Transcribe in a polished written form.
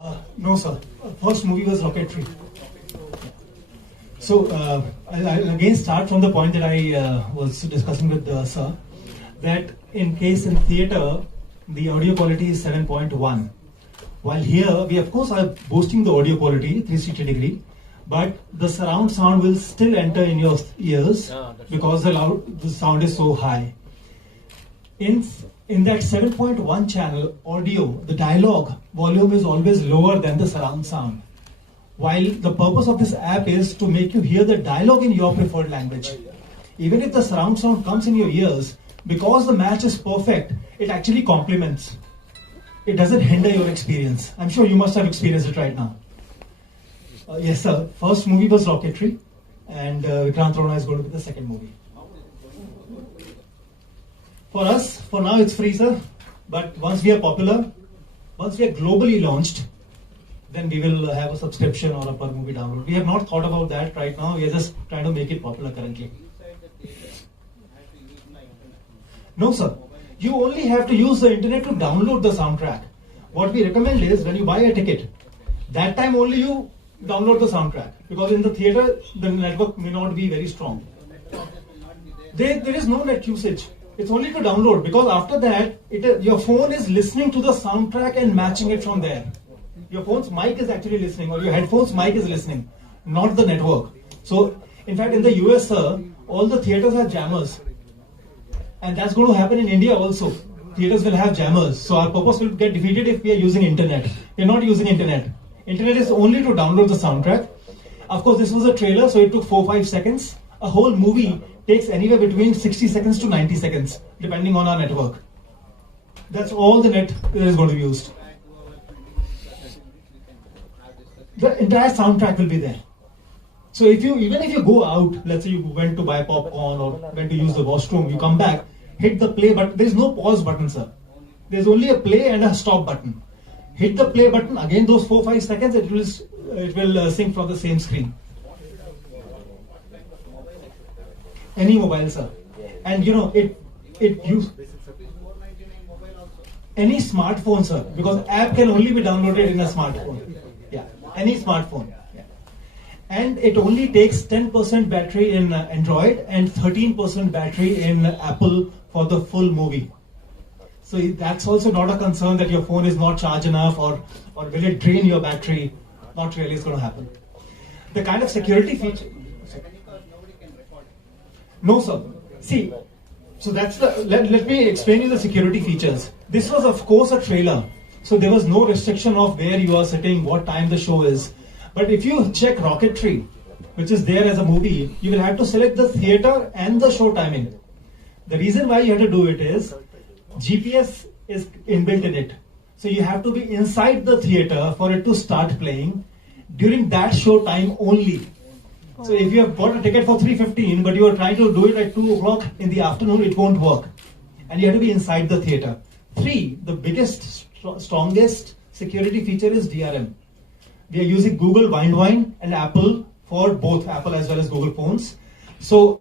No, sir. First movie was Rocketry. So, I'll again start from the point that I was discussing with sir, that in case in theatre, the audio quality is 7.1. While here, we of course are boosting the audio quality, 360 degree, but the surround sound will still enter in your ears because the sound is so high. In that 7.1 channel audio, the dialogue volume is always lower than the surround sound. While the purpose of this app is to make you hear the dialogue in your preferred language. Even if the surround sound comes in your ears, because the match is perfect, it actually complements. It doesn't hinder your experience. I'm sure you must have experienced it right now. Yes, sir. First movie was Rocketry, and Vikrant Rona is going to be the second movie. For us, for now it's free, sir. But once we are popular, once we are globally launched, then we will have a subscription or a per movie download. We have not thought about that right now. We are just trying to make it popular currently. No, sir. You only have to use the internet to download the soundtrack. What we recommend is when you buy a ticket, that time only you download the soundtrack. Because in the theatre, the network may not be very strong. There is no net usage. It's only to download, because after that, your phone is listening to the soundtrack and matching it from there. Your phone's mic is actually listening, or your headphone's mic is listening, not the network. So, in fact, in the US, sir, all the theatres are jammers. And that's going to happen in India also. Theatres will have jammers. So our purpose will get defeated if we are using internet. We're not using internet. Internet is only to download the soundtrack. Of course, this was a trailer, so it took 4-5 seconds. A whole movie takes anywhere between 60 seconds to 90 seconds, depending on our network. That's all the net that is going to be used. The entire soundtrack will be there. So even if you go out, let's say you went to buy popcorn or went to use the washroom, you come back, hit the play button. There is no pause button, sir. There's only a play and a stop button. Hit the play button, again those 4-5 seconds, it will sync from the same screen. Any mobile, sir. And you know, any smartphone, sir, because app can only be downloaded in a smartphone. Yeah, any smartphone. Yeah. And it only takes 10% battery in Android and 13% battery in Apple for the full movie. So that's also not a concern that your phone is not charged enough or will it drain your battery. Not really, it's going to happen. The kind of security feature. No, sir. See, so that's let me explain you the security features. This was, of course, a trailer. So there was no restriction of where you are sitting, what time the show is. But if you check Rocketry, which is there as a movie, you will have to select the theatre and the show timing. The reason why you have to do it is GPS is inbuilt in it. So you have to be inside the theatre for it to start playing during that show time only. So if you have bought a ticket for 3:15, but you are trying to do it at 2 o'clock in the afternoon, it won't work. And you have to be inside the theatre. 3, the biggest, strongest security feature is DRM. We are using Google Wind and Apple for both Apple as well as Google phones. So